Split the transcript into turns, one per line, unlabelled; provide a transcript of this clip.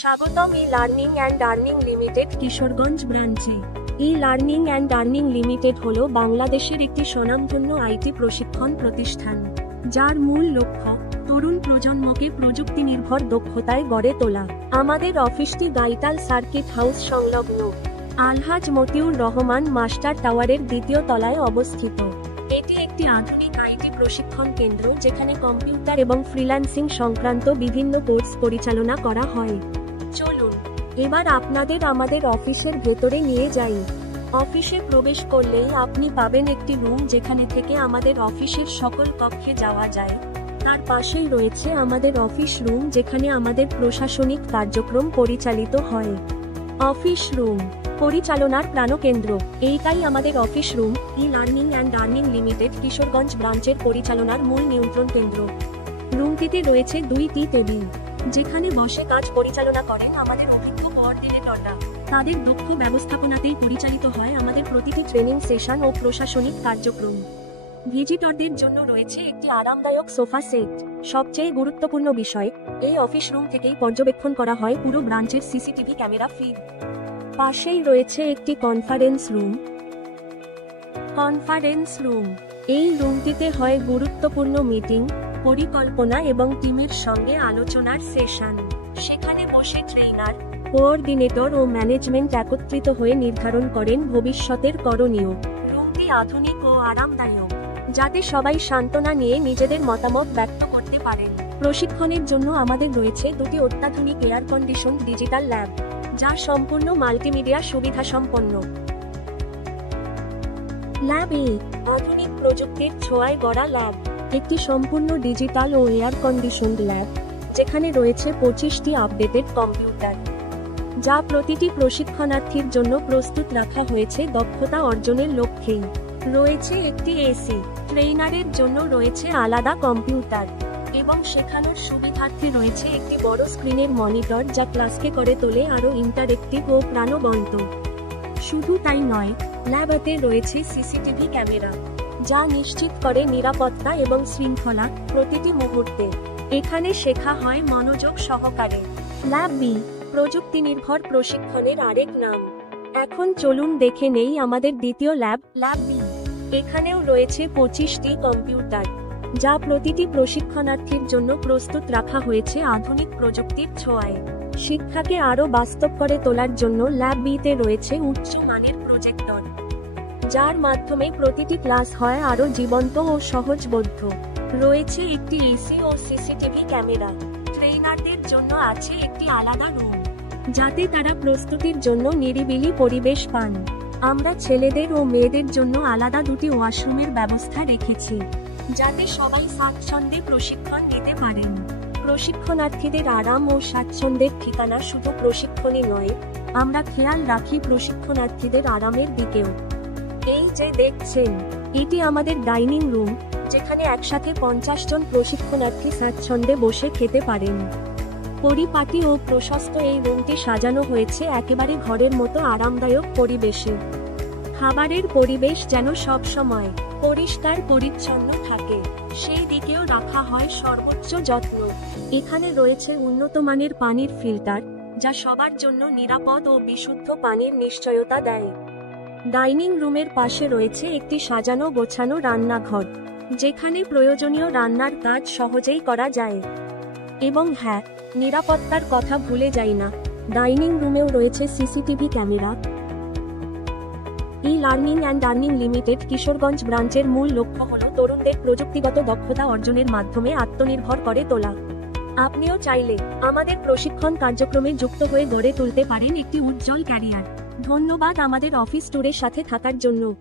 স্বাগতম e learning and earning limited Kishoreganj ব্রাঞ্চে। E learning and earning limited হল বাংলাদেশের একটি স্বনামধন্য আইটি প্রশিক্ষণ প্রতিষ্ঠান, যার মূল লক্ষ্য, তরুণ প্রজন্মকে প্রযুক্তি নির্ভর দক্ষতায় গড়ে তোলা। আমাদের অফিসটি গাইতাল সার্কিট হাউস সংলগ্ন। আলহাজ মতিউর রহমান মাস্টার টাওয়ারের দ্বিতীয় তলায় অবস্থিত। এটি একটি আধুনিক আইটি প্রশিক্ষণ কেন্দ্র যেখানে কম্পিউটার এবং ফ্রিল্যান্সিং সংক্রান্ত বিভিন্ন কোর্স পরিচালনা করা হয়। এবার আপনাদের আমাদের অফিসের ভেতরে নিয়ে যাই। অফিসে প্রবেশ করলেই আপনি পাবেন একটি রুম যেখানে থেকে আমাদের অফিসের সকল কক্ষে যাওয়া যায়। তার পাশেই রয়েছে আমাদের অফিস রুম যেখানে আমাদের প্রশাসনিক কার্যক্রম পরিচালিত হয়। অফিস রুম, পরিচালনার প্রাণকেন্দ্র, এইটাই আমাদের office room. E learning and earning limited Kishoreganj ব্রাঞ্চের পরিচালনার মূল নিয়ন্ত্রণ কেন্দ্র। রুমটিতে রয়েছে দুইটি টেবিল, যেখানে বসে কাজ পরিচালনা করেন আমাদের অভিজ্ঞ তাদের দক্ষ ব্যবস্থাপনাতেই পরিচালিত হয় আমাদের প্রতিটি ট্রেনিং সেশন ও প্রশাসনিক কার্যক্রম। ভিজিটরদের জন্য রয়েছে একটি আরামদায়ক সোফা সেট। সবচেয়ে গুরুত্বপূর্ণ বিষয়, এই অফিস রুম থেকেই পর্যবেক্ষণ করা হয় পুরো ব্রাঞ্চের সিসিটিভি ক্যামেরা ফিড। পাশেই রয়েছে একটি কনফারেন্স রুম। কনফারেন্স রুম, এই রুমটিতে হয় গুরুত্বপূর্ণ মিটিং, পরিকল্পনা এবং টিমের সঙ্গে আলোচনার সেশন। সেখানে বসে ট্রেনার কোঅর্ডিনেটর ও ম্যানেজমেন্ট একত্রিত হয়ে নির্ধারণ করেন ভবিষ্যতের করণীয়। রুমটি আধুনিক ও আরামদায়ক, যাতে সবাই সান্ত্বনা নিয়ে নিজেদের মতামত ব্যক্ত করতে পারেন। প্রশিক্ষণের জন্য আমাদের রয়েছে দুটি অত্যাধুনিক এয়ার কন্ডিশন ডিজিটাল ল্যাব, যা সম্পূর্ণ মাল্টিমিডিয়া সুবিধা সম্পন্ন ল্যাব এ, আধুনিক প্রযুক্তির ছোঁয়ায় গড়া ল্যাব, একটি সম্পূর্ণ ডিজিটাল ও এয়ার কন্ডিশন ল্যাব, যেখানে রয়েছে পঁচিশটি আপডেটেড কম্পিউটার। যা প্রতিটি প্রশিক্ষণার্থীর জন্য প্রস্তুত রাখা হয়েছে দক্ষতা অর্জনের লক্ষ্যেই। রয়েছে একটি এসি, ট্রেইনারের জন্য রয়েছে আলাদা কম্পিউটার এবং শেখানোর সুবিধার্থে রয়েছে একটি বড় স্ক্রিনের মনিটর যা ক্লাসকে করে তোলে আরও ইন্টারেক্টিভ ও প্রাণবন্ত। শুধু তাই নয়, ল্যাবতে রয়েছে সিসিটিভি ক্যামেরা, যা নিশ্চিত করে নিরাপত্তা এবং শৃঙ্খলা প্রতিটি মুহূর্তে। এখানে শেখা হয় মনোযোগ সহকারে। ল্যাব বি প্রযুক্তি নির্ভর প্রশিক্ষণের আরেক নাম। এখন চলুন দেখে নেই আমাদের দ্বিতীয় ল্যাব ল্যাব বি। এখানেও রয়েছে পঁচিশটি কম্পিউটার, যা প্রতিটি প্রশিক্ষণার্থীর জন্য প্রস্তুত রাখা হয়েছে আধুনিক প্রযুক্তির ছোঁয়ায়। শিক্ষাকে আরও বাস্তব করে তোলার জন্য ল্যাব বিতে রয়েছে উচ্চ মানের প্রজেক্টর, যার মাধ্যমে প্রতিটি ক্লাস হয় আরও জীবন্ত ও সহজবোধ্য। রয়েছে একটি এসি ও সিসিটিভি ক্যামেরা ট্রেনারদের জন্য আছে একটি আলাদা রুম যাতে তারা প্রস্তুতির জন্য নিরিবিলি পরিবেশ পান। আমরা ছেলেদের ও মেয়েদের জন্য আলাদা দুটি ওয়াশরুমের ব্যবস্থা রেখেছি, যাতে সবাই স্বাচ্ছন্দ্যে প্রশিক্ষণ নিতে পারেন। প্রশিক্ষণার্থীদের আরাম ও স্বাচ্ছন্দ্যের ঠিকানা শুধু প্রশিক্ষণই নয়, আমরা খেয়াল রাখি প্রশিক্ষণার্থীদের আরামের দিকেও। এই যে দেখছেন, এটি আমাদের ডাইনিং রুম যেখানে একসাথে পঞ্চাশ জন প্রশিক্ষণার্থী স্বাচ্ছন্দ্যে বসে খেতে পারেন। পরিপাটি ও প্রশস্ত এই রুমটি সাজানো হয়েছে একেবারে ঘরের মতো আরামদায়ক পরিবেশে। খাবারের পরিবেশ যেন সব সময় পরিষ্কার পরিচ্ছন্ন থাকে। সেই দিকেও রাখা হয় সর্বোচ্চ যত্ন। এখানে রয়েছে উন্নত মানের পানির ফিল্টার, যা সবার জন্য নিরাপদ ও বিশুদ্ধ পানির নিশ্চয়তা দেয়। ডাইনিং রুমের পাশে রয়েছে একটি সাজানো গোছানো রান্নাঘর। যেখানে প্রয়োজনীয় রান্নার কাজ সহজেই করা যায়। এবং হ্যাঁ নিরাপত্তার কথা ভুলে যাই না। ডাইনিং রুমেও রয়েছে CCTV camera. E learning and earning limited Kishoreganj ব্রাঞ্চের মূল লক্ষ্য হল তরুণদের প্রযুক্তিগত দক্ষতা অর্জনের মাধ্যমে আত্মনির্ভর করে তোলা। আপনিও চাইলে আমাদের প্রশিক্ষণ কার্যক্রমে যুক্ত হয়ে গড়ে তুলতে পারেন একটি উজ্জ্বল ক্যারিয়ার। ধন্যবাদ আমাদের অফিস ট্যুরের সাথে থাকার জন্য।